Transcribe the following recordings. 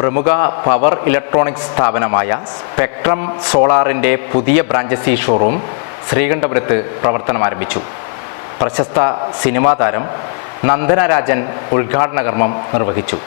പ്രമുഖ power electronics സ്ഥാപനമായ spectrum സോളാറിന്റെ പുതിയ ബ്രാഞ്ച് സി ഷോറൂം ശ്രീകണ്ഠപുരത്ത് പ്രവർത്തനം ആരംഭിച്ചു. പ്രശസ്ത സിനിമാ താരം നന്ദന രാജൻ ഉദ്ഘാടന കർമ്മം നിർവഹിച്ചു.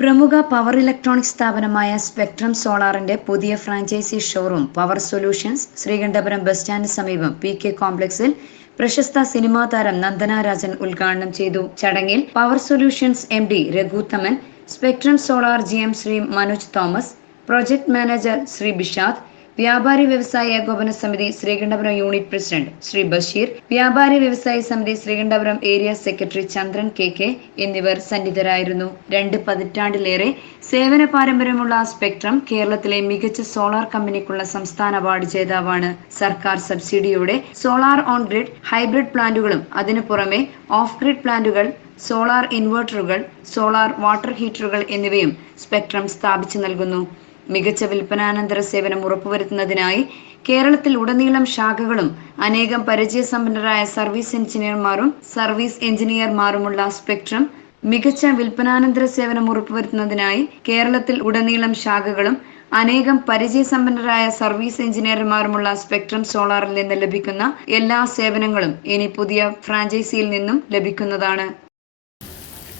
പ്രമുഖ പവർ ഇലക്ട്രോണിക്സ് സ്ഥാപനമായ സ്പെക്ട്രം സോളാറിന്റെ പുതിയ franchise showroom power solutions Sreekandapuram bus സ്റ്റാൻഡിന് സമീപം പി കെ കോംപ്ലക്സിൽ പ്രശസ്ത സിനിമാ താരം നന്ദന രാജൻ ഉദ്ഘാടനം ചെയ്തു. ചടങ്ങിൽ power solutions M D Raghuthaman spectrum solar G M Sree Manoj Thomas project manager Sree Bishad വ്യാപാരി വ്യവസായ ഏകോപന സമിതി ശ്രീകണ്ഠപുരം യൂണിറ്റ് പ്രസിഡന്റ് ശ്രീ ബഷീർ വ്യാപാരി വ്യവസായ സമിതി Sreekandapuram area secretary Chandran K K എന്നിവർ സന്നിധരായിരുന്നു. രണ്ട് പതിറ്റാണ്ടിലേറെ സേവന പാരമ്പര്യമുള്ള സ്പെക്ട്രം കേരളത്തിലെ മികച്ച സോളാർ കമ്പനിക്കുള്ള സംസ്ഥാന അവാർഡ് ജേതാവാണ്. സർക്കാർ സബ്സിഡിയോടെ സോളാർ ഓൺ ഗ്രിഡ് ഹൈബ്രിഡ് പ്ലാന്റുകളും അതിനു പുറമെ ഓഫ് ഗ്രിഡ് പ്ലാന്റുകൾ സോളാർ ഇൻവെർട്ടറുകൾ സോളാർ വാട്ടർ ഹീറ്ററുകൾ എന്നിവയും സ്പെക്ട്രം സ്ഥാപിച്ചു നൽകുന്നു. മികച്ച വിൽപ്പനാനന്തര സേവനം ഉറപ്പുവരുത്തുന്നതിനായി കേരളത്തിൽ ഉടനീളം ശാഖകളും അനേകം പരിചയസമ്പന്നരായ സർവീസ് എഞ്ചിനീയർമാരും സർവീസ് എഞ്ചിനീയർമാരുമുള്ള സ്പെക്ട്രം മികച്ച വിൽപ്പനാനന്തര സേവനം ഉറപ്പുവരുത്തുന്നതിനായി കേരളത്തിൽ ഉടനീളം ശാഖകളും അനേകം പരിചയസമ്പന്നരായ സർവീസ് എഞ്ചിനീയർമാരുമുള്ള സ്പെക്ട്രം സോളാറിൽ നിന്ന് ലഭിക്കുന്ന എല്ലാ സേവനങ്ങളും ഇനി പുതിയ ഫ്രാഞ്ചൈസിയിൽ നിന്നും ലഭിക്കുന്നതാണ്.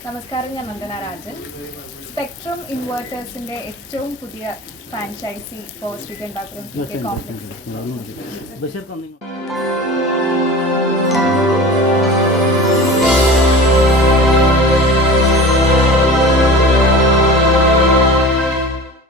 നമസ്കാരം ഞാൻ വന്ദന രാജൻ സ്പെക്ട്രം ഇൻവേർട്ടേഴ്സിന്റെ ഏറ്റവും പുതിയ ഫ്രാഞ്ചൈസി പോസ്റ്റ് ശ്രീകണ്ഠാപുരം കോംപ്ലക്സ്